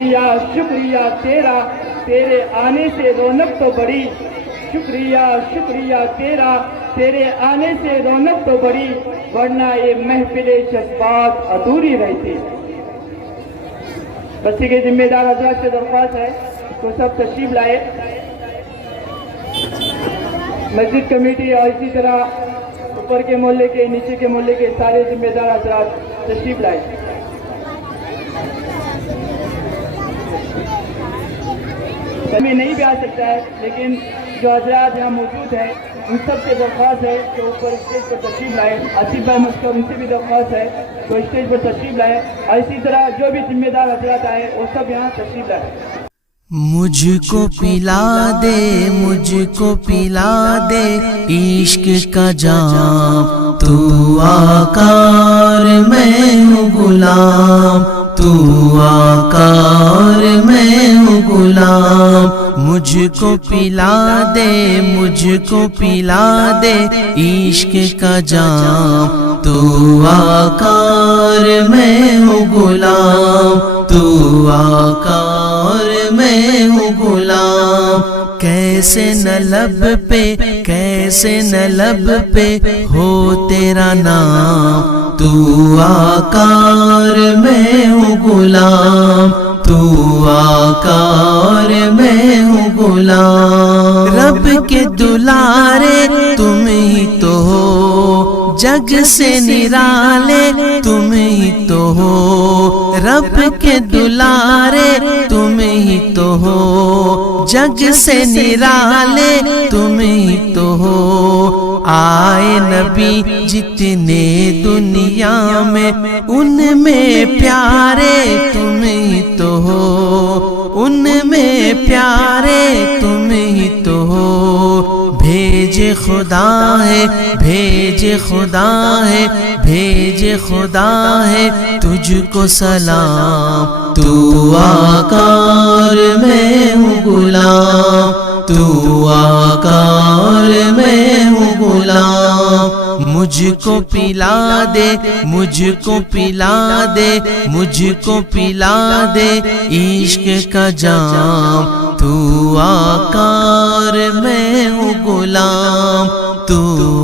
शुक्रिया शुक्रिया तेरा, तेरे आने से रौनक तो बढ़ी। शुक्रिया शुक्रिया तेरा, तेरे आने से रौनक तो बढ़ी, वरना ये महफिल जज्बात अधूरी रहती। बस्ती के जिम्मेदार हजरात से दरख्वास्त है तो सब तशरीफ लाए। मस्जिद कमेटी और इसी तरह ऊपर के मोहल्ले के नीचे के मोहल्ले के सारे जिम्मेदार हजरात तशरीफ लाए। में नहीं भी आ सकता है, लेकिन जो हजरात यहाँ मौजूद हैं उन सब से दरख्वास्त है कि ऊपर स्टेज पर तशरीफ लाए। आसिफ भाई मस्कर उनसे भी दरख्वास्त है तो स्टेज पर तशरीफ लाए, और इसी तरह जो भी जिम्मेदार हजरात आए वो सब यहाँ तशरीफ लाए। मुझको पिला दे, मुझको पिला दे इश्क का जाम, तू आकार मैं हूँ गुलाम, तू आकार मैं हूँ गुलाम। मुझको पिला दे, मुझको पिला दे इश्क का जाम, तू आकार मैं हूँ गुलाम, तू आकार मैं हूँ गुलाम। कैसे न लब पे, कैसे न लब पे हो तेरा नाम, तू आकार मैं हूँ गुलाम, तू आकार मैं हूँ गुलाम। रब के दुलारे तुम ही तो हो, जग से निराले तुम ही तो हो। रब के दुलारे तुम ही तो हो, जग से निराले तुम ही तो हो। आए नबी जितने दुनिया में, उनमें प्यारे तुम ही तो हो, उनमें प्यारे तुम ही तो हो। भेजे खुदा है, भेजे खुदा है, भेजे खुदा है तुझको सलाम, तू आकार मैं हूँ गुलाम, तू आकार मैं हूँ गुलाम। मुझको पिला दे, मुझको पिला दे, मुझको पिला दे इश्क का जाम, तू आकार मैं हूँ गुलाम, तू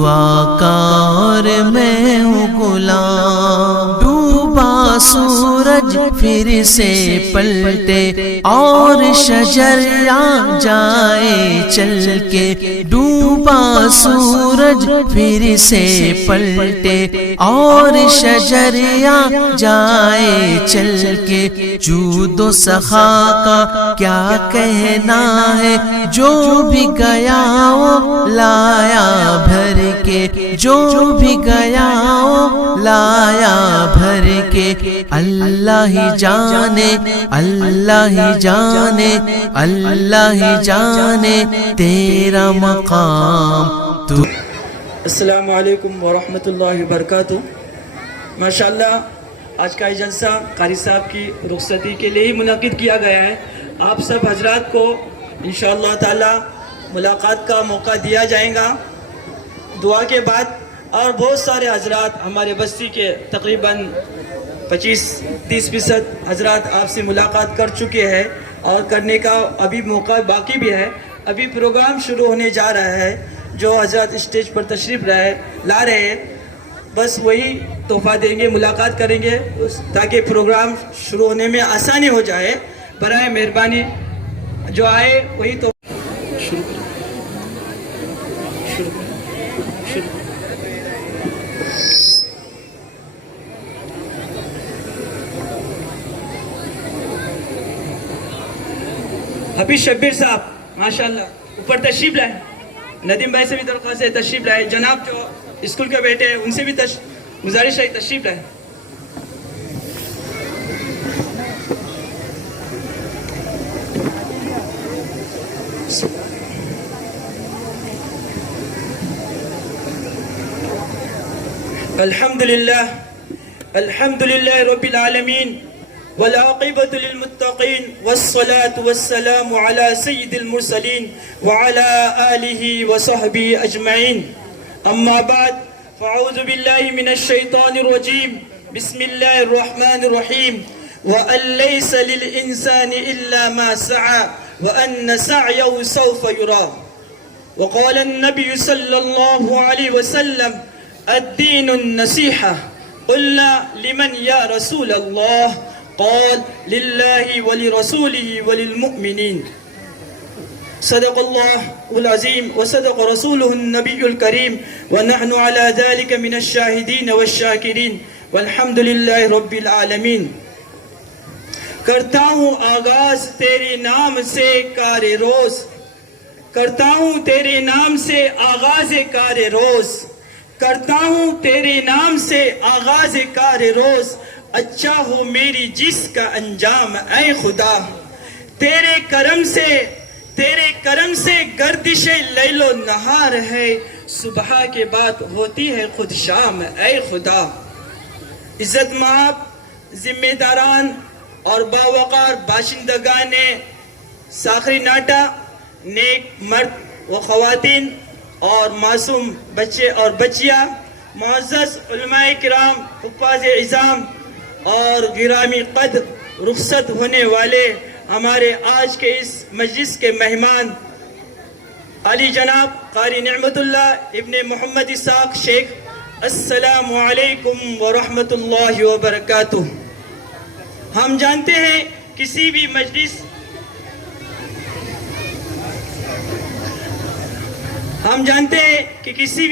आकार मैं हूँ गुलाम। डूबा सूरज फिर से पलटे और शजर आ जाए चल के, डूबा सूरज फिर से पलटे और शजर आ जाए चल के। जूदो सखा का क्या कहना है, जो भी गया वो लाया भर के, जो भी गया वो लाया भर के। अल्लाह ही जाने, अल्लाह ही जाने, अल्लाह ही जाने तेरा मकाम। तू अस्सलामु अलैकुम व रहमतुल्लाहि व बरकातुहू। माशाअल्लाह आज का ये जलसा कारी साहब की रुखसती के लिए ही मुनाकिद किया गया है। आप सब हजरात को इंशाअल्लाह ताला मुलाकात का मौका दिया जाएगा दुआ के बाद। और बहुत सारे हजरात हमारे बस्ती के तकरीबन 25-30% हजरात आपसे मुलाकात कर चुके हैं और करने का अभी मौका बाकी भी है। अभी प्रोग्राम शुरू होने जा रहा है, जो हजरात स्टेज पर तशरीफ़ ला रहे हैं बस वही तोहफा देंगे, मुलाकात करेंगे ताकि प्रोग्राम शुरू होने में आसानी हो जाए। बराए मेहरबानी जो आए वही तो शुरू हफीज शब्बीर साहब माशाल्लाह ऊपर तशरीफ लाए। नदीम भाई से भी दरख्वास्त है तशरीफ लाए। जनाब जो स्कूल के बेटे हैं उनसे भी गुजारिश है तशरीफ लाए। अल्हम्दुलिल्लाह, अल्हम्दुलिल्लाह रब्बिल आलमीन, वल आक़िबतु लिल मुत्तक़ीन, वस्सलातु वस्सलामु अला सय्यिदिल मुरसलीन व अला आलिहि व सहबिहि अजमईन। अम्मा बाद, फ़अऊज़ु बिल्लाहि मिनश शैतानिर रजीम, बिस्मिल्लाहिर रहमानिर रहीम। वअल्लैसा लिल इंसानि इल्ला मा सआ व अन्न सअयहु सौफ युरा। वक़ाल अन्नबी सल्लल्लाहु अलैहि वसल्लम अद्दीनुन नसीहा। क़ुल्ना लिमन या रसूल अल्लाह। क़ाल लिल्लाहि व लिरसूलिहि व लिलमुमिनीन। सदक़ल्लाहुल अज़ीम व सदक़ रसूलुहुन नबियुल करीम व नहनु अला ज़ालिका मिनश शाहिदीन वश्शाकिरीन वल्हम्दुलिल्लाहि रब्बिल आलमीन। करता हूँ आगाज़ तेरे नाम से कारे रोज़, करता हूँ तेरे नाम से आगाज़ कारे रोज़, करता हूँ तेरे नाम से आगाज़ कारे रोज़। अच्छा हो मेरी जिसका अंजाम ऐ खुदा। तेरे करम से गर्दिशे लैलो नहार है। सुबह के बाद होती है खुद शाम ऐ खुदा। इज्जत माब जिम्मेदारान और बावकार बाशिंदगान साखरी नाटा, नेक मर्द व ख़वातीन और मासूम बच्चे और बच्चियाँ, मुअज़्ज़ज़ उलमाए किराम, हुफ़्फ़ाज़ इज़ाम और गिरामी कद रुखसत होने वाले हमारे आज के इस मजलिस के मेहमान अली जनाब कारी निअमतुल्लाह इब्ने मोहम्मद इसाक शेख, अस्सलामु अलैकुम व रहमतुल्लाहि व बरकातुहू। हम जानते हैं किसी भी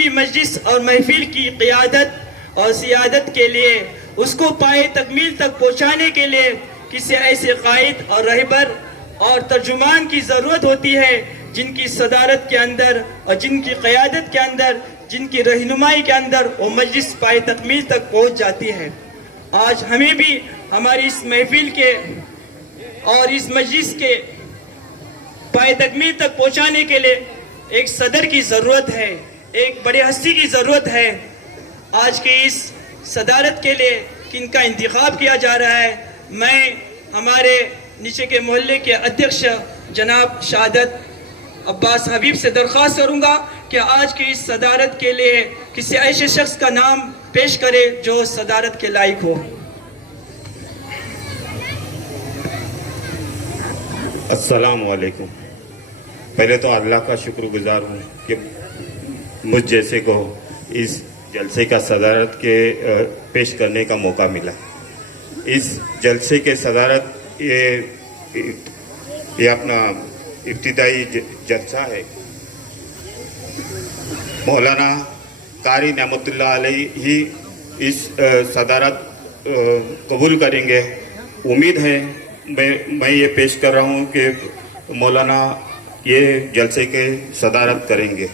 मजलिस और महफिल की क़ियादत और सियादत के लिए, उसको पाए तकमील तक पहुँचाने के लिए किसी ऐसे कायद और रहबर और तर्जुमान की ज़रूरत होती है जिनकी सदारत के अंदर और जिनकी क़यादत के अंदर, जिनकी रहनुमाई के अंदर वो मजलिस पाए तकमील तक पहुँच जाती है। आज हमें भी हमारी इस महफिल के और इस मजलिस के पाए तकमील तक पहुँचाने के लिए एक सदर की ज़रूरत है, एक बड़े हस्ती की ज़रूरत है। आज के इस सदारत के लिए किनका इंतखाब किया जा रहा है, मैं हमारे नीचे के मोहल्ले के अध्यक्ष जनाब शहादत अब्बास हबीब से दरख्वास्त करूँगा कि आज की इस सदारत के लिए किसी ऐसे शख्स का नाम पेश करे जो सदारत के लायक हो। अस्सलामु अलैकुम। पहले तो अल्लाह का शुक्रगुजार हूँ कि मुझ जैसे को इस जलसे का सदारत के पेश करने का मौका मिला। इस जलसे के सदारत ये अपना इब्तिदाई जलसा है। मौलाना कारी नेमतुल्लाह अलैहि ही इस सदारत कबूल करेंगे। उम्मीद है मैं ये पेश कर रहा हूँ कि मौलाना ये जलसे के सदारत करेंगे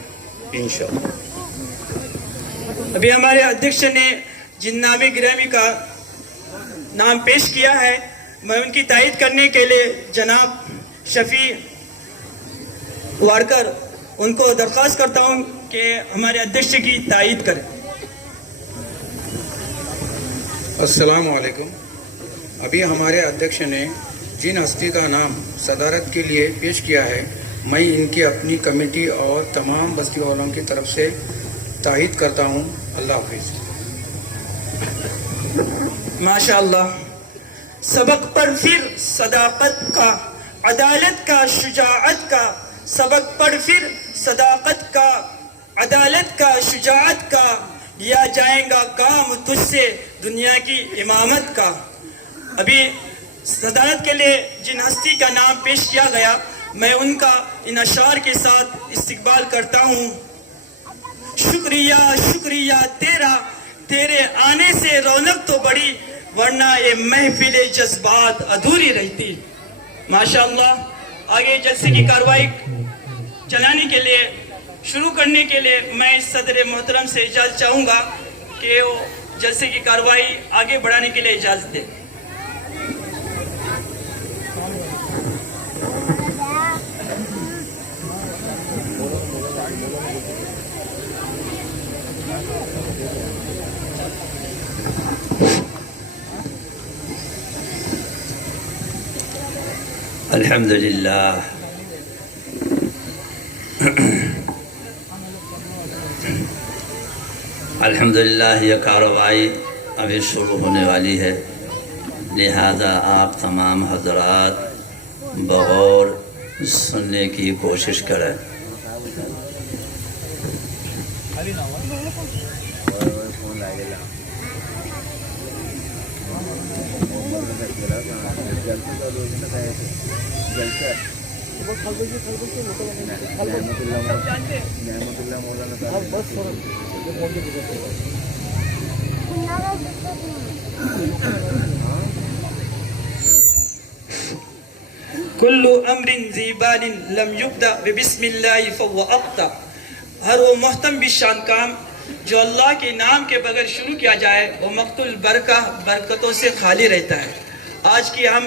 इंशाअल्लाह। अभी हमारे अध्यक्ष ने जिन नामी गिरामी का नाम पेश किया है, मैं उनकी तायीद करने के लिए जनाब शफी वारकर उनको दरख्वास्त करता हूं कि हमारे अध्यक्ष की तायीद करें। अस्सलामु अलैकुम। अभी हमारे अध्यक्ष ने जिन हस्ती का नाम सदारत के लिए पेश किया है, मैं इनकी अपनी कमेटी और तमाम बस्ती वालों की तरफ से तायीद करता हूँ। अल्लाह हाफिज़। माशाअल्लाह। सबक पर फिर सदाकत का, अदालत का, शुजाअत का, सबक पर फिर सदाकत का, अदालत का, शुजाअत का, लिया जाएगा काम तुझसे दुनिया की इमामत का। अभी सदारत के लिए जिन हस्ती का नाम पेश किया गया, मैं उनका इन अशार के साथ इस्तकबाल करता हूँ। शुक्रिया शुक्रिया तेरा, तेरे आने से रौनक तो बढ़ी, वरना ये महफिल जज्बात अधूरी रहती। माशाअल्लाह। आगे जलसे की कार्रवाई चलाने के लिए, शुरू करने के लिए मैं सदर मोहतरम से इजाज़त चाहूँगा कि वो जलसे की कार्रवाई आगे बढ़ाने के लिए इजाज़त दें। अल्हम्दुलिल्लाह। अल्हम्दुलिल्लाह। यह कार्रवाई अभी शुरू होने वाली है। लिहाजा आप तमाम हजरात बगौर सुनने की कोशिश करें। कुल्लु अम्रिन ज़ीबालिन लम युब्दा बिस्मिल्लाहि फहुवा अक़्ता। हर वो मोहतम बिशान काम जो अल्लाह के नाम के बगैर शुरू किया जाए वो मक़तुल बरकतों से खाली रहता है। आज की हम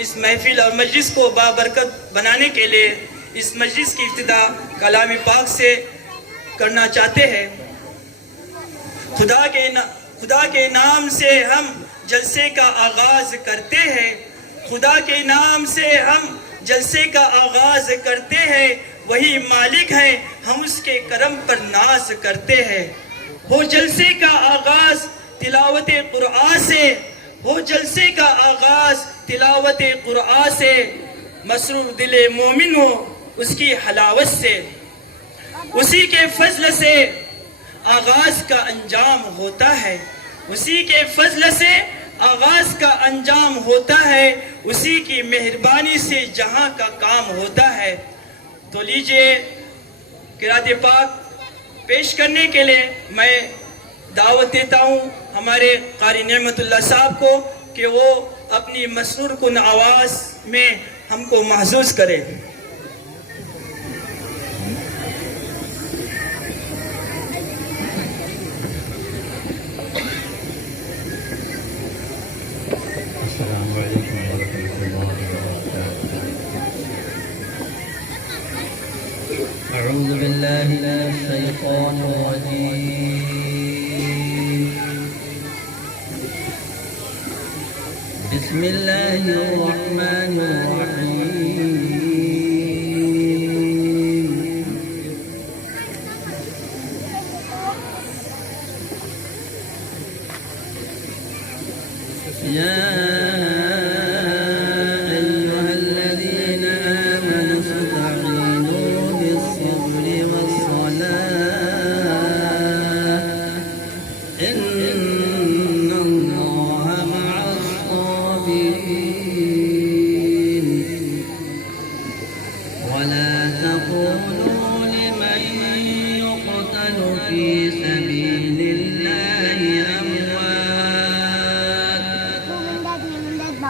इस महफिल और मजलिस को बाबरकत बनाने के लिए इस मजलिस की इब्तिदा कलाम पाक से करना चाहते हैं। खुदा के नाम से हम जलसे का आगाज़ करते हैं। खुदा के नाम से हम जलसे का आगाज़ करते हैं। वही मालिक है, हम उसके करम पर नाज करते हैं। हो जलसे का आगाज़ तिलावत कुरान से, हो जलसे का आगाज़ तिलावत कुरान से। मसरूर दिले मोमिन हो उसकी हलावत से, उसी के फजल से आगाज़ का अंजाम होता है। उसी के फजल से आगाज़ का अंजाम होता है। उसी की मेहरबानी से जहाँ का काम होता है। तो लीजिए क़िरात पाक पेश करने के लिए मैं दावत देता हूँ हमारे कारी नेमतुल्लाह साहब को कि वो अपनी मसरूर कुन आवाज़ में हमको महसूस करें। अऊज़ु बिल्लाहि मिनश शैतानिर रजीम। बिस्मिल्लाहिर रहमानिर रहीम। या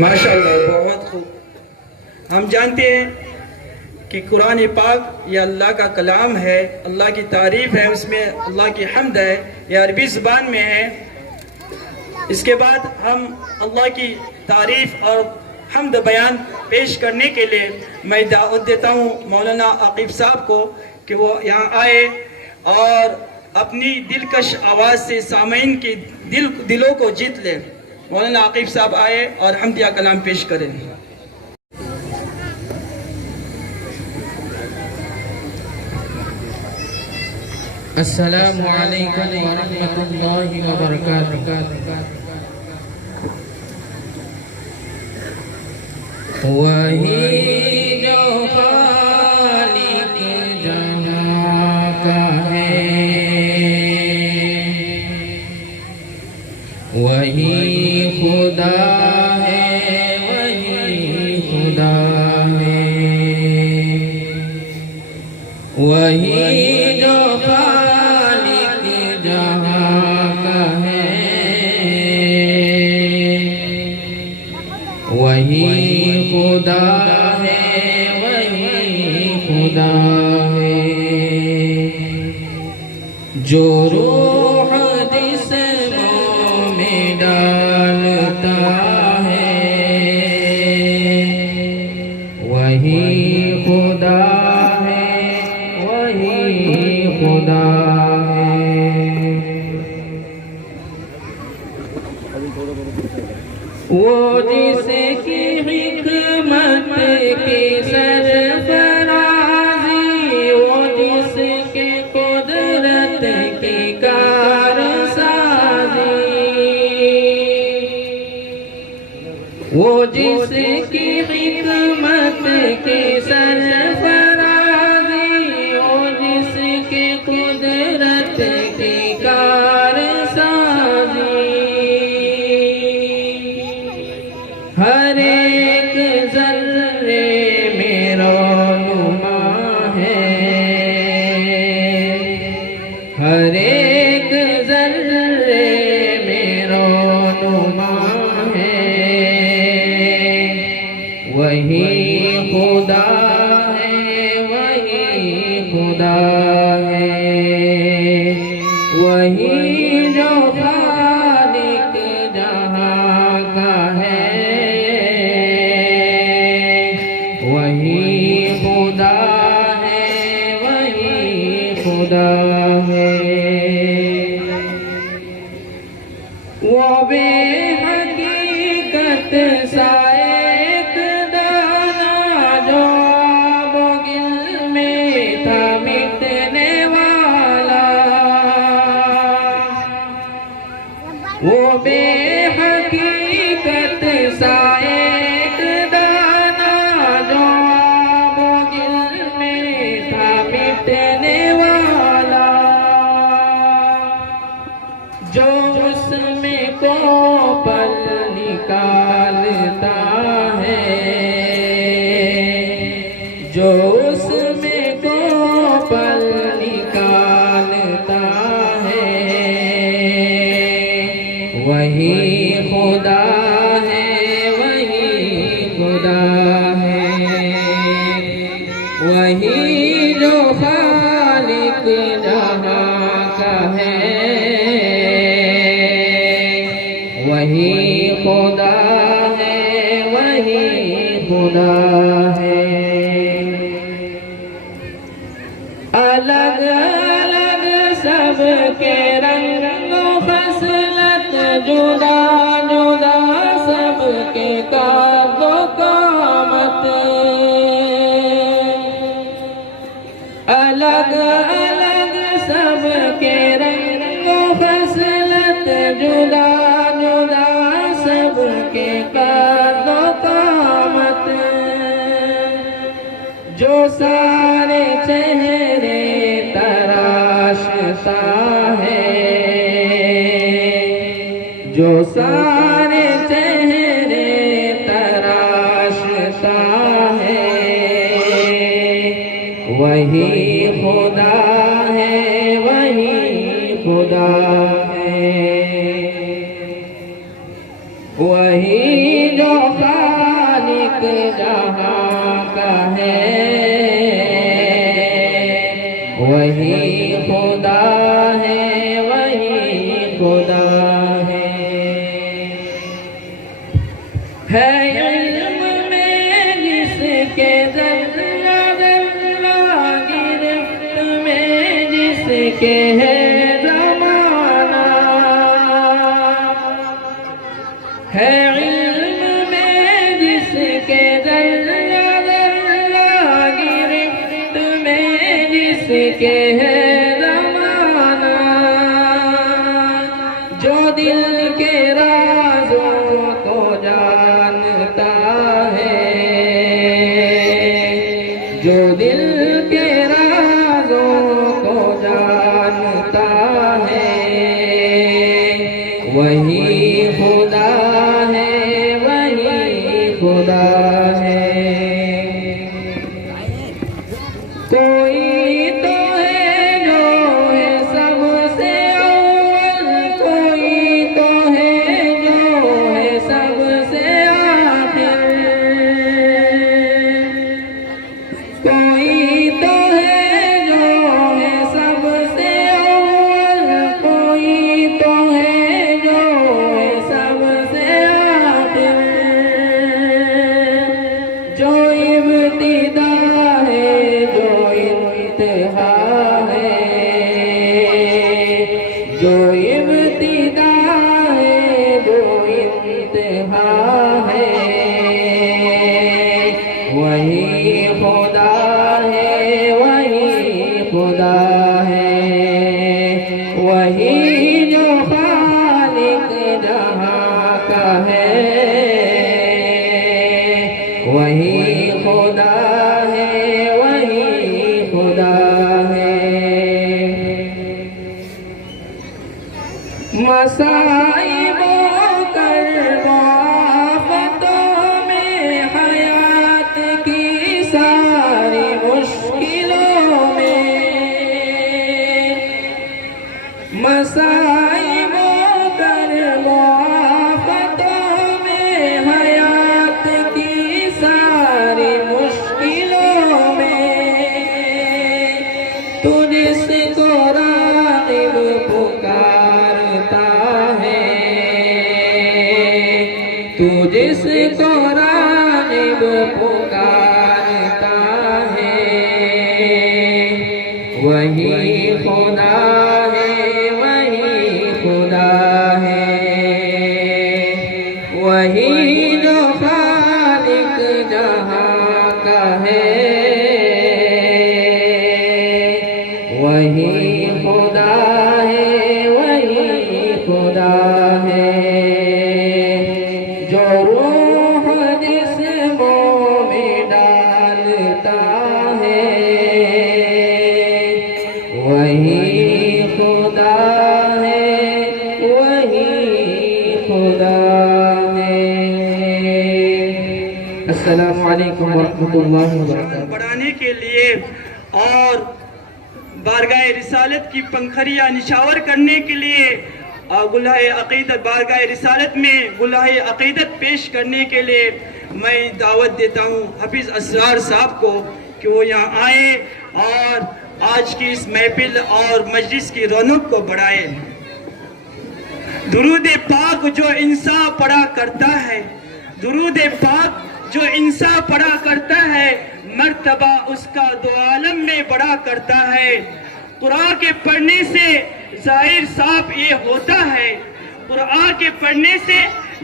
माशाअल्लाह, बहुत खूब। हम जानते हैं कि कुरान पाक ये अल्लाह का कलाम है, अल्लाह की तारीफ़ है, उसमें अल्लाह की हम्द है, ये अरबी ज़ुबान में है। इसके बाद हम अल्लाह की तारीफ़ और हम्द बयान पेश करने के लिए मैं दावत देता हूँ मौलाना आकिब साहब को कि वो यहाँ आए और अपनी दिलकश आवाज़ से सामीन की दिलों को जीत ले। मौलाना आकिब साहब आए और हम्दिया कलाम पेश करें। अस्सलामु अलैकुम व रहमतुल्लाहि व बरकातुहू। वही जो खालिक जहाँ का है, वही खुदा है, वही खुदा है। वही जो खालिक जहाँ का है, खुदा है। जो रूह जिस्मों में डालता है वही खुदा है, वही खुदा है। वो जिसकी हिकमत की सरफराजी, वो जिसके कुदरत की कारसाजी, वो जिसकी हिकमत की सरफराजी, वो जिसके कुदरत की कारसाजी। हर एक ज़र्रे में रोनुमा है, हर एक ज़र्रे में रोनुमा है, वही खुदा है, वही खुदा है। वही जो खालिक जहाँ का है, वही खुदा है, वही खुदा है। वो बेहकीकत सा एक दाना जो बगिल में था मिटने वाला, वो बेहकीकत सा एक दाना जो बगिल में था मिटने वाला, जो उसमें को पल निकालता है, जो उसमें को पल निकालता है, वही खुदा है, वही खुदा है। वही जो खालिक जहाँ का है, वही खुदा है, वही खुदा है। अलग अलग सबके रंग फसलत जुदा जुदा सबके काबो कामत, अलग अलग सबके रंग फसलत जुदा जुदा सबके काबो कामत। जो सारे चेहरे तराशता है, जो सारे चेहरे तराशता है, वही खुदा है, वही खुदा है। वही जो खालिक जहाँ का है, वही खुदा है, वही खुदा है। इल्म में जिसके ज़र्रा ज़र्रा गिरफ्त में जिसके है ज़माना, है इल्म में जिसके ज़र्रा ज़र्रा गिरफ्त में जिसके है ज़माना, जो दिल के राज़ों को जानता है, जो दिल के राज़ों को जानता है, वही खुदा है, वही खुदा है। कोई तो है जो है सबसे अव्वल, कोई तो है जो है सबसे आखिर, कोई तो जो इब्तिदा है जो इंतहा है, जो इब्तिदा है जो इंतहा है, वही खुदा है, वही खुदा है, वही जो खालिक जहां का है, वही खुदा है, वही खुदा है। मसाइबों कर्बों आफतों में, हयात की सारी मुश्किलों में, मसाइबों कर्बों आफतों में, हयात की सारी मुश्किलों में, तू जिसको राग़िब पुकारता है, तू जिसको राग़िब पुकारता है, वही खुदा है, वही खुदा है, वही जो खालिक जहां का है, वही खुदा है, वही खुदा है। जो रूह जिस्मों में डालता है, वही खुदा है, वही खुदा है। अस्सलामु अलैकुम वरहमतुल्लाहि वबरकातुहू। बढ़ाने के लिए और बारगाह रिसालत की पंखरियाँ निछावर करने के लिए गुल्हाए अक़ीदत बारगाह रिसालत में गुल्हाए अक़ीदत पेश करने के लिए मैं दावत देता हूँ हफीज़ असरार साहब को कि वो यहाँ आए और आज की इस महफिल और मजलिस की रौनक को बढ़ाए। दुरूद पाक जो इंसान पढ़ा करता है, दुरूद पाक जो इंसान पढ़ा करता है, मर्तबा उसका दो आलम में बड़ा करता है। कुरान के पढ़ने से जाहिर साफ ये होता है, कुरान के पढ़ने से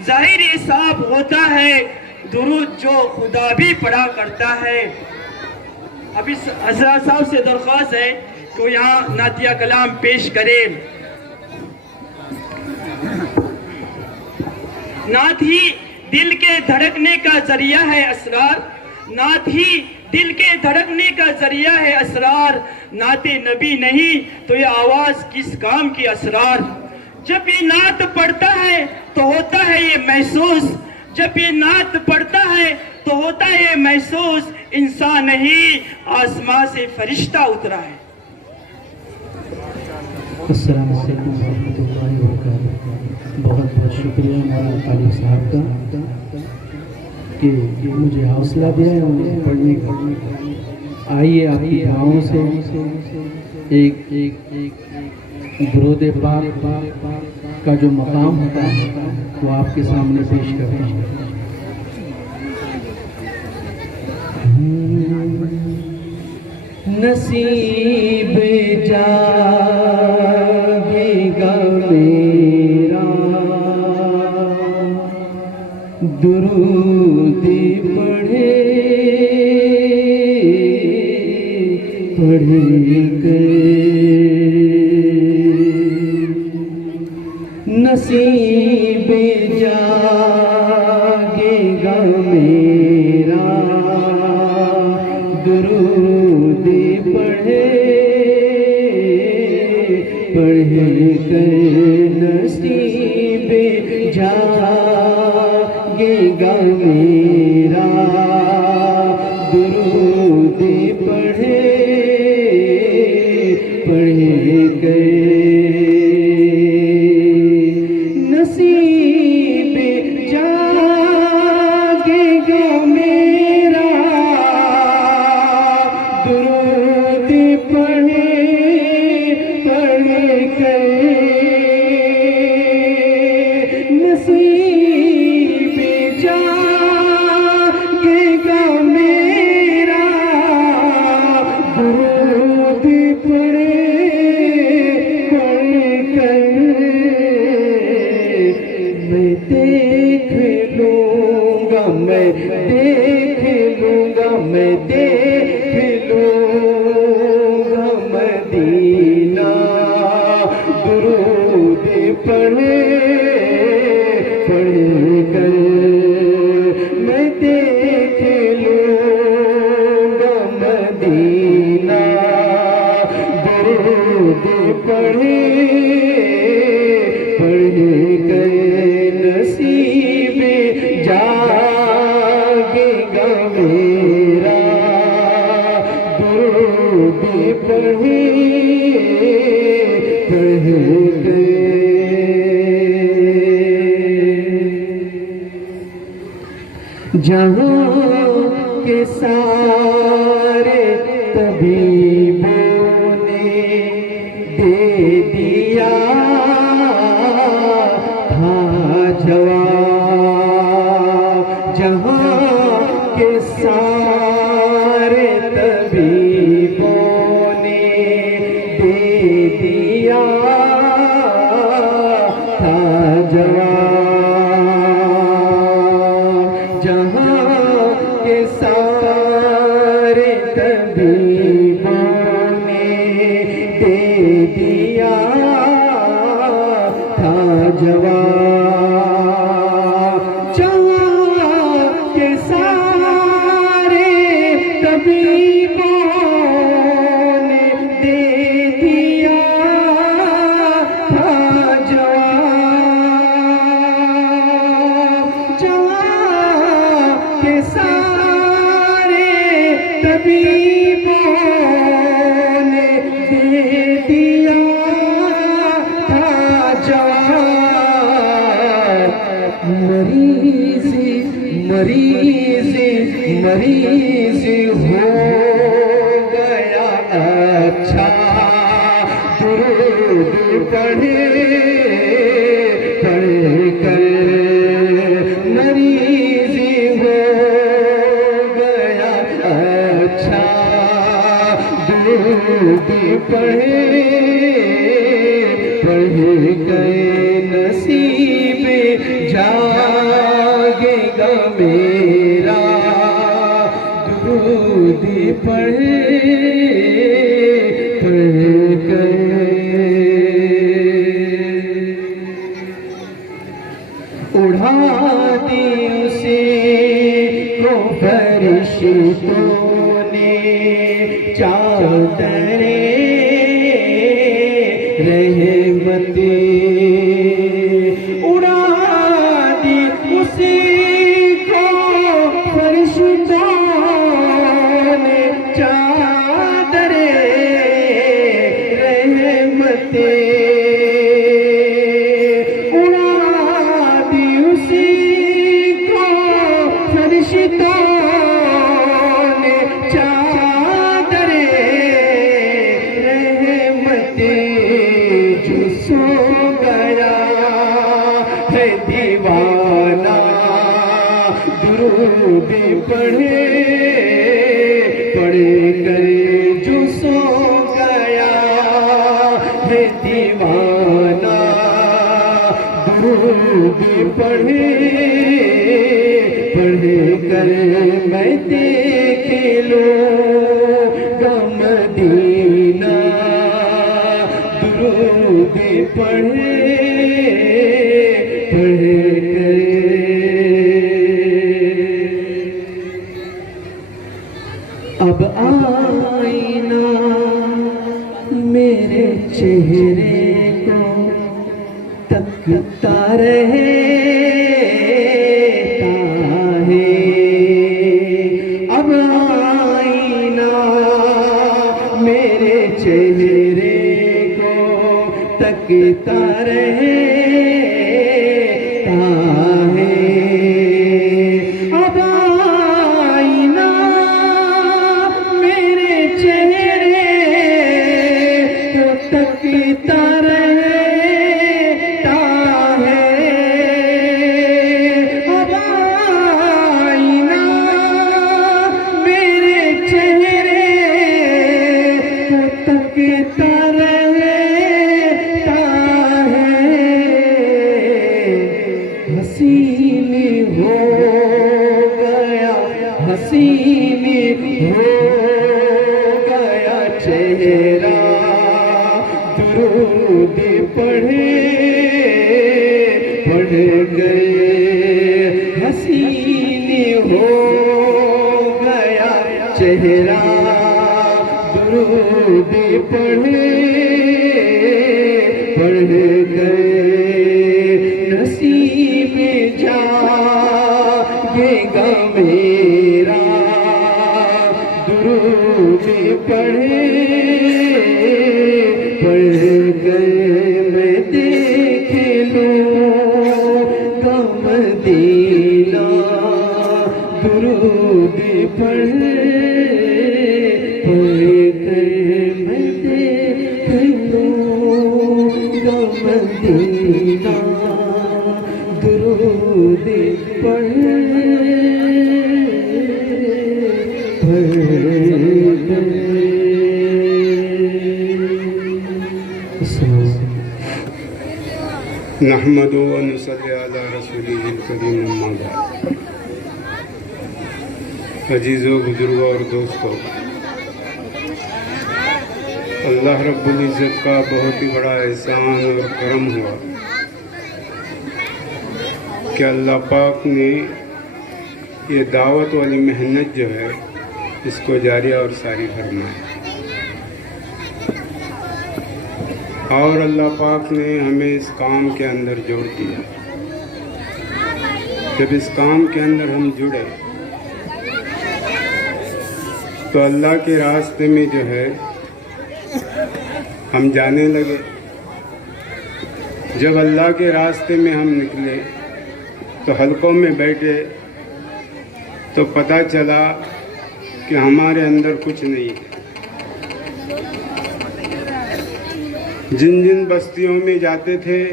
जाहिर ये साफ होता है, दुरूद जो खुदा भी पढ़ा करता है। अभी हज़रत साहब से दरख्वास्त है कि वो यहाँ नातिया कलाम पेश करें। नात ही दिल के धड़कने का जरिया है असरार, नात ही दिल के धड़कने का जरिया है असरार, नाते नबी नहीं तो ये आवाज किस काम की असरार। जब ये नात पढ़ता है तो होता है ये महसूस, जब ये नात पढ़ता है तो होता है ये महसूस, इंसान नहीं आसमां से फरिश्ता उतरा है। अस्सलामु अलैकुम वरहमतुल्लाहि वबरकातुहू। बहुत बहुत शुक्रिया मौलाना तालिब साहब का कि मुझे हौसला दिया है मुझे पढ़ने का। आइए आपकी दुआओं से एक दुरूद पाक का जो मकाम होता है वो आपके सामने पेश करता हूँ। नसीब जागेगा मेरा दुरूद पढ़े कर, नसीब जागेगा मेरा दुरूद पढ़े कर, नसीब जागेगा मेरा दुरूद पढ़े कर, नसीब जागेगा मेरा मैं देख लूँगा मदीना, दुरूद पढ़े कर मैं देख लूँगा मदीना, दुरूद पढ़े कर नसीब जागेगा मेरा, दुरूद पढ़े कर जहाँ के सारे तबीबों ने दे दिया था जवाब, जहाँ के सारे तबीबों ने दे दिया था जवाब, जहाँ के सारे तबीबों ने दे दिया था जवाब, जहाँ के सारे तबीबों ने दे दिया था जवाब, जहाँ के सारे तबीबों ने दे दिया था जवाब, मरीज मरीज मरीज हो गया अच्छा, दुरूद पढ़े कर मरीज हो गया अच्छा, दुरूद पढ़े गए नसीब जागेगा मेरा, दुरूद पढ़े उड़ा दी उसे को फरिश्तों ने चादरे रहमते, उड़ा दी उसे को फरिश्तों ने चादरे रहमते, दीवाना दुरूद पढ़े कर जो सो गया है दीवाना, दुरूद पढ़े कर मैं देख लूँगा मदीना, दुरूद पढ़े अब आईना मेरे चेहरे को तकता रहता है, अब आईना मेरे चेहरे को तकता रहता है, अब आईना मेरे चेहरे को तकता रहता है, अब आईना मेरे चेहरे को तकता रहता है। हो गया चेहरा दुरूद पढ़े पढ़ गए हसीनी हो गया चेहरा दुरूद पढ़े पढ़ गए नसीब जागेगा मेरा दुरूद पढ़े पढ़ गए मैं देख लूँगा मदीना दुरूद पढ़े पढ़ गए मैं देख लूँगा मदीना दुरूद पढ़े नहमदु व नसल्ली अला रसूलिहिल करीम अम्मा बाद। अजीज़ों, बुजुर्गों और दोस्तों, अल्लाह रब्बुल इज़्ज़त का बहुत ही बड़ा एहसान और करम हुआ कि अल्लाह पाक ने ये दावत वाली मेहनत जो है इसको जारी और सारी फरमाई, और अल्लाह पाक ने हमें इस काम के अंदर जोड़ दिया। जब इस काम के अंदर हम जुड़े तो अल्लाह के रास्ते में जो है हम जाने लगे। जब अल्लाह के रास्ते में हम निकले तो हलकों में बैठे तो पता चला कि हमारे अंदर कुछ नहीं है। जिन जिन बस्तियों में जाते थे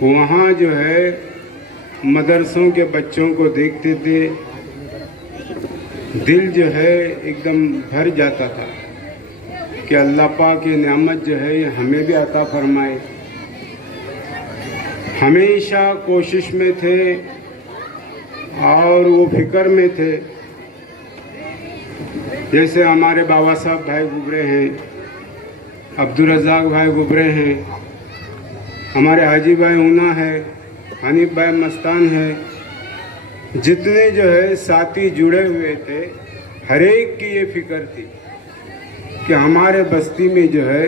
वहाँ जो है मदरसों के बच्चों को देखते थे, दिल जो है एकदम भर जाता था कि अल्लाह पाक की नेमत जो है ये हमें भी अता फरमाए। हमेशा कोशिश में थे और वो फिक्र में थे। जैसे हमारे बाबा साहब भाई गुजरे हैं, अब्दुल रज़ाक भाई गुजरे हैं, हमारे हाजी भाई ऊना है, हनीफ भाई मस्तान है, जितने जो है साथी जुड़े हुए थे, हर एक की ये फिक्र थी कि हमारे बस्ती में जो है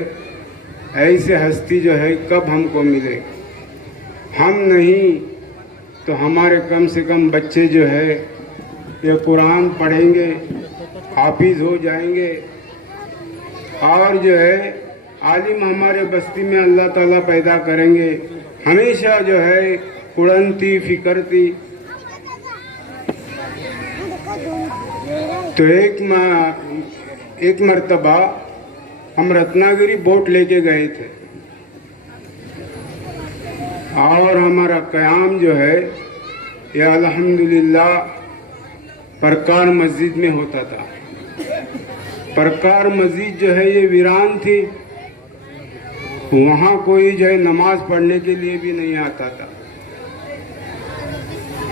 ऐसे हस्ती जो है कब हमको मिले। हम नहीं तो हमारे कम से कम बच्चे जो है ये कुरान पढ़ेंगे, हाफिज हो जाएंगे, और जो है आलिम हमारे बस्ती में अल्लाह ताला पैदा करेंगे। हमेशा जो है कुरान थी, फिक्र थी। तो एक मर्तबा हम रत्नागिरी बोट लेके गए थे और हमारा क़याम जो है ये अल्हम्दुलिल्लाह परकार मस्जिद में होता था। परकार मस्जिद जो है ये वीरान थी, वहाँ कोई जो है नमाज पढ़ने के लिए भी नहीं आता था,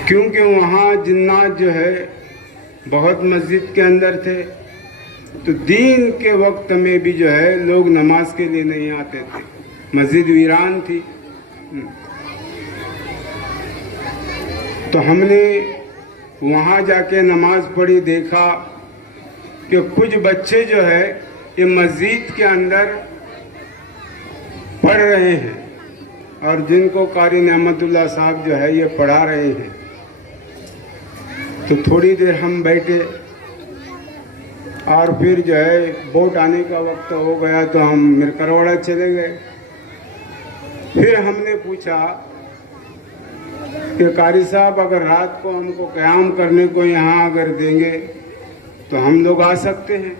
क्योंकि वहाँ जिन्नात जो है बहुत मस्जिद के अंदर थे। तो दीन के वक्त में भी जो है लोग नमाज के लिए नहीं आते थे, मस्जिद वीरान थी। तो हमने वहाँ जाके नमाज पढ़ी, देखा कि कुछ बच्चे जो है ये मस्जिद के अंदर पढ़ रहे हैं और जिनको कारी नेमतुल्लाह साहब जो है ये पढ़ा रहे हैं। तो थोड़ी देर हम बैठे और फिर जो है बोट आने का वक्त हो गया तो हम मिरकरवाड़ा चले गए। फिर हमने पूछा कि कारी साहब अगर रात को हमको क़याम करने को यहाँ अगर देंगे तो हम लोग आ सकते हैं।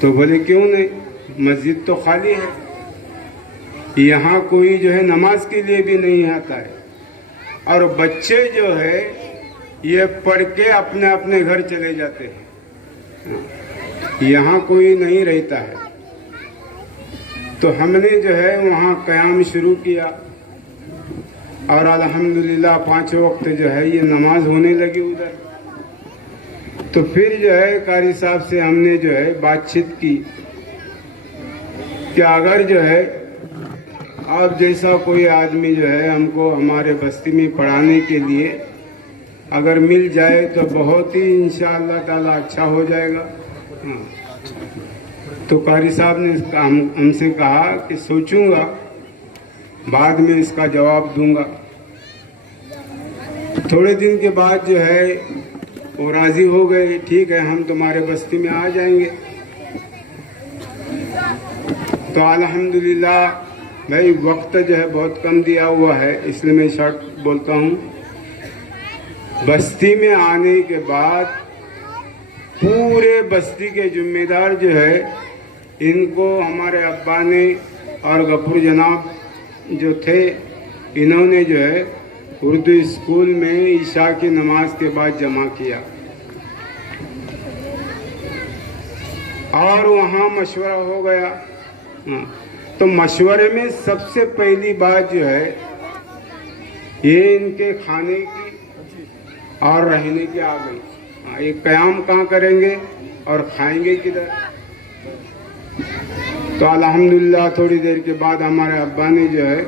तो बोले क्यों नहीं, मस्जिद तो खाली है, यहाँ कोई जो है नमाज के लिए भी नहीं आता है, और बच्चे जो है ये पढ़ के अपने अपने घर चले जाते हैं, यहाँ कोई नहीं रहता है। तो हमने जो है वहाँ क़याम शुरू किया और अल्हम्दुलिल्लाह 5 वक्त जो है ये नमाज होने लगी उधर। तो फिर जो है कारी साहब से हमने जो है बातचीत की कि अगर जो है आप जैसा कोई आदमी जो है हमको हमारे बस्ती में पढ़ाने के लिए अगर मिल जाए तो बहुत ही इंशाअल्लाह ताला अच्छा हो जाएगा। हाँ। तो कारी साहब ने हमसे कहा कि सोचूंगा, बाद में इसका जवाब दूंगा। थोड़े दिन के बाद जो है वो राजी हो गए, ठीक है हम तुम्हारे बस्ती में आ जाएंगे। तो अल्हम्दुलिल्लाह भाई वक्त जो है बहुत कम दिया हुआ है, इसलिए मैं शॉर्ट बोलता हूँ। बस्ती में आने के बाद पूरे बस्ती के जिम्मेदार जो है इनको हमारे अब्बा ने और गफूर जनाब जो थे इन्होंने जो है उर्दू स्कूल में ईशा की नमाज के बाद जमा किया और वहाँ मशवरा हो गया। हाँ, तो मशवरे में सबसे पहली बात जो है ये इनके खाने की और रहने की आ गई। हाँ, ये क़याम कहाँ करेंगे और खाएंगे किधर। तो अल्हम्दुलिल्लाह थोड़ी देर के बाद हमारे अब्बा ने जो है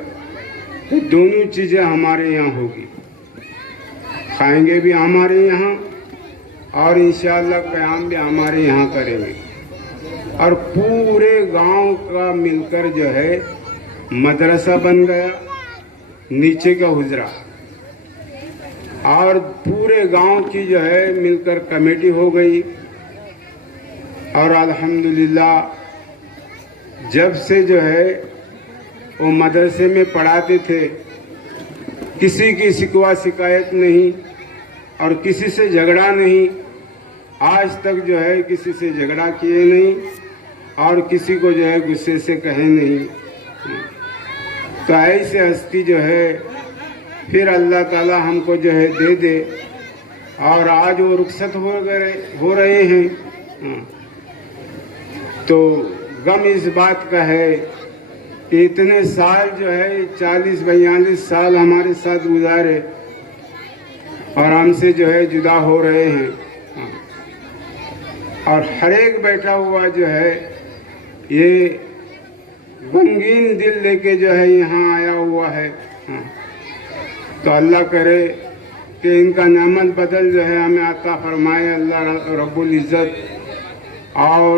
तो दोनों चीज़ें हमारे यहाँ होगी, खाएंगे भी हमारे यहाँ और इंशाअल्लाह क़याम भी हमारे यहाँ करेंगे। और पूरे गांव का मिलकर जो है मदरसा बन गया, नीचे का हुजरा, और पूरे गांव की जो है मिलकर कमेटी हो गई। और अल्हम्दुलिल्लाह जब से जो है वो मदरसे में पढ़ाते थे किसी की शिकवा शिकायत नहीं और किसी से झगड़ा नहीं, आज तक जो है किसी से झगड़ा किए नहीं और किसी को जो है गुस्से से कहे नहीं। तो ऐसे हस्ती जो है फिर अल्लाह ताला हमको जो है दे दे और आज वो रुखसत हो रहे हैं। तो गम इस बात का है कि इतने साल जो है 40-42 साल हमारे साथ गुजारे और हमसे जो है जुदा हो रहे हैं। और हर एक बैठा हुआ जो है ये गमगीन दिल लेके जो है यहाँ आया हुआ है। तो अल्लाह करे कि इनका नेमत बदल जो है हमें अता फरमाए अल्लाह रब्बुल इज़्ज़त, और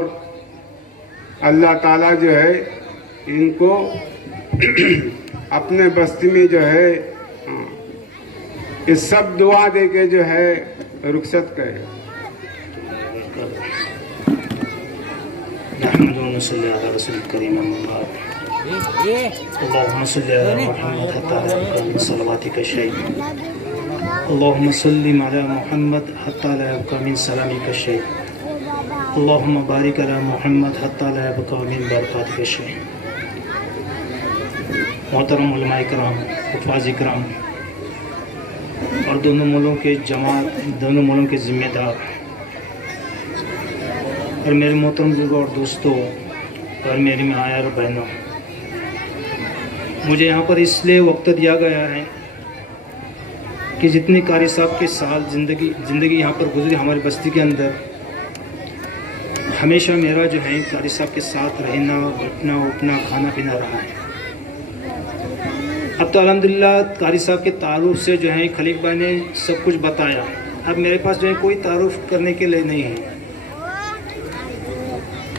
अल्लाह ताला जो है इनको अपने बस्ती में जो है ये सब दुआ दे के जो है रुखसत करे। अल्लाहुम्मा सल्ली अला मुहम्मद हत्ता ला यब्का मिन सलामिका शै। अल्लाहुम्मा बारिक अला मुहम्मद हत्ता ला यब्का मिन बरकातिका शै। मोहतरम उलमा इकराम, हुफ़ाज़ इकराम और दोनों मुल्कों के जमात, दोनों मुल्कों के ज़िम्मेदार और मेरे मोहतरम बुजुर्गों और दोस्तों और मेरी माया और बहनों, मुझे यहाँ पर इसलिए वक्त दिया गया है कि जितने कारी साहब के साल ज़िंदगी यहाँ पर गुजरी हमारी बस्ती के अंदर, हमेशा मेरा जो है कारी साहब के साथ रहना, बैठना, उठना, खाना पीना रहा है। अब तो अल्हम्दुलिल्लाह कारी साहब के तारुफ से जो है खलीक भाई ने सब कुछ बताया। अब मेरे पास जो है कोई तारुफ करने के लिए नहीं है।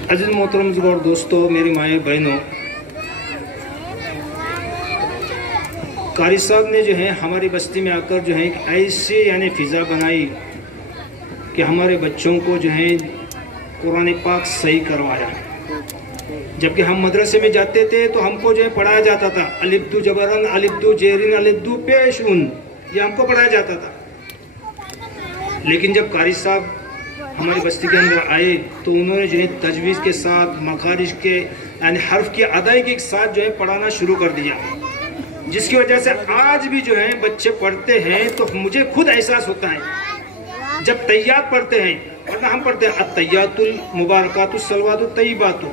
अज़ीज़ मोहतरम और दोस्तों, मेरी माएँ बहनों, कारी साहब ने जो है हमारी बस्ती में आकर जो है एक ऐसी यानी फ़िज़ा बनाई कि हमारे बच्चों को जो है कुरान पाक सही करवाया। जबकि हम मदरसे में जाते थे तो हमको जो है पढ़ाया जाता था अलिफ दू जबरन, अलिफ दू जेरिन, अलिफ दू पेश उन, ये हमको पढ़ाया जाता था। लेकिन जब कारी साहब हमारी बस्ती के अंदर आए तो उन्होंने जो है तजवीज़ के साथ, मखारिज के यानी हर्फ की अदायगी के साथ जो है पढ़ाना शुरू कर दिया, जिसकी वजह से आज भी जो है बच्चे पढ़ते हैं तो मुझे खुद एहसास होता है जब तैयात पढ़ते हैं, वरना हम पढ़ते हैं अत्तैयातुल मुबारकातुस सलवातुत तय्यिबातु।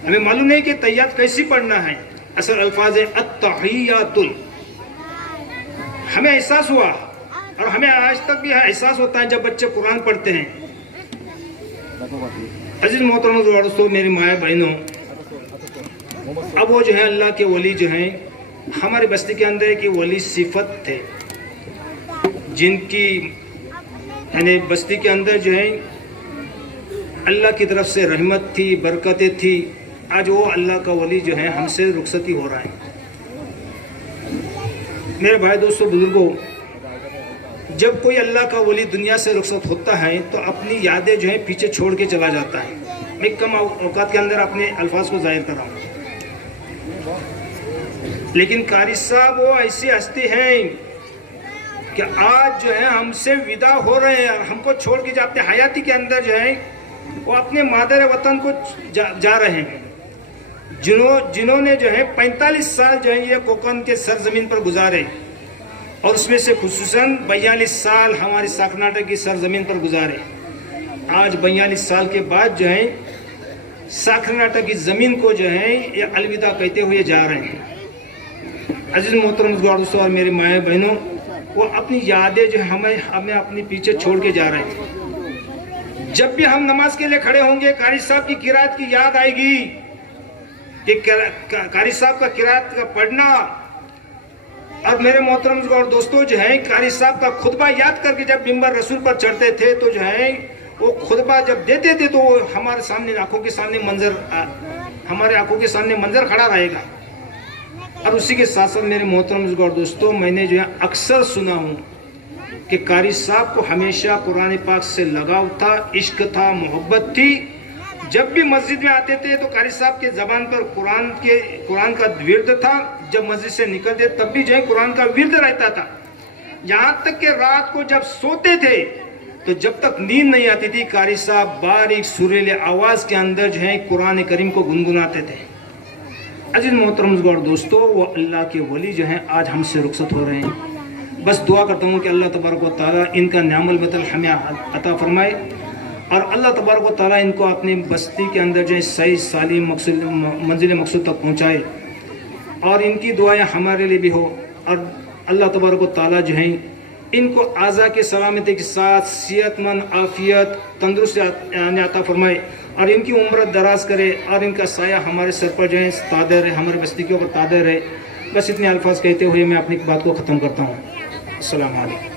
हमें मालूम नहीं कि तैयात कैसी पढ़ना है। असल अल्फाज है अत्तहियातुल। हमें एहसास हुआ और हमें आज तक भी एहसास होता है जब बच्चे कुरान पढ़ते हैं। अजीज मोहतरम दोस्तों, मेरी माए बहनों, अब वो जो है अल्लाह के वली जो हैं हमारी बस्ती के अंदर की वली सिफत थे, जिनकी यानी बस्ती के अंदर जो है अल्लाह की तरफ से रहमत थी, बरकतें थी। आज वो अल्लाह का वली जो है हमसे रुखसती हो रहा है। मेरे भाई दोस्तों बुजुर्गों, जब कोई अल्लाह का वली दुनिया से रुखसत होता है तो अपनी यादें जो है पीछे छोड़ के चला जाता है। मैं कम औकात के अंदर अपने अल्फाज को जाहिर कर रहा हूँ, लेकिन कारी साहब वो ऐसी हस्ती हैं कि आज जो है हमसे विदा हो रहे हैं और हमको छोड़ के जाते हयाती के अंदर जो है वो अपने मादर वतन को जा रहे हैं। जिन्होंने जो है 45 साल जो है ये कोकन के सरजमीन पर गुजारे और उसमें से खुसूसन 42 साल हमारी साकनाटा की सरजमीन पर गुजारे। आज 42 साल के बाद जो है साकनाटा की ज़मीन को जो है ये अलविदा कहते हुए जा रहे हैं। अजीज मोहतरम दोस्तों और मेरी माए बहनों, वो अपनी यादें जो हमें अपने पीछे छोड़ के जा रहे हैं। जब भी हम नमाज के लिए खड़े होंगे कारी साहब की किरात की याद आएगी कि कारी साहब का किरात का पढ़ना। और मेरे मोहतरम और दोस्तों जो है कारी साहब का खुतबा याद करके जब मिंबर रसूल पर चढ़ते थे तो जो है वो खुतबा जब देते थे तो हमारे सामने आंखों के सामने मंजर खड़ा रहेगा। और उसी के साथ साथ मेरे मोहतरम और दोस्तों, मैंने जो है अक्सर सुना हूँ कि कारी साहब को हमेशा कुरान पाक से लगाव था, इश्क था, मोहब्बत थी। जब भी मस्जिद में आते थे तो कारी साहब के ज़बान पर कुरान का विर्द था। जब मस्जिद से निकलते तब भी जो है कुरान का विर्द रहता था। यहाँ तक कि रात को जब सोते थे तो जब तक नींद नहीं आती थी कारी साहब बारीक सुरीले आवाज़ के अंदर जो है कुरान करीम को गुनगुनाते थे। अजीज मोहतरम और दोस्तों, वो अल्लाह के वली जो हैं आज हमसे रुखसत हो रहे हैं। बस दुआ करता हूँ कि अल्लाह तबारक व तआला इनका न्यामुल बदल हमें अता फरमाए और अल्लाह तबारक व तआला इनको अपनी बस्ती के अंदर जो है सही सालीम मंजिल मकसूद तक पहुँचाए और इनकी दुआएं हमारे लिए भी हो। और अल्लाह तबारक व तआला जो है इनको आज़ा के सलामती के साथ सेहतमंद, आफियत, तंदुरुस्ती अता फरमाए और इनकी उम्र दराज करे और इनका साया हमारे सर पर जो है तादर है, हमारे बस्ती के ऊपर तादर है। बस इतने अल्फाज कहते हुए मैं अपनी बात को ख़त्म करता हूँ। अस्सलाम वालेकुम।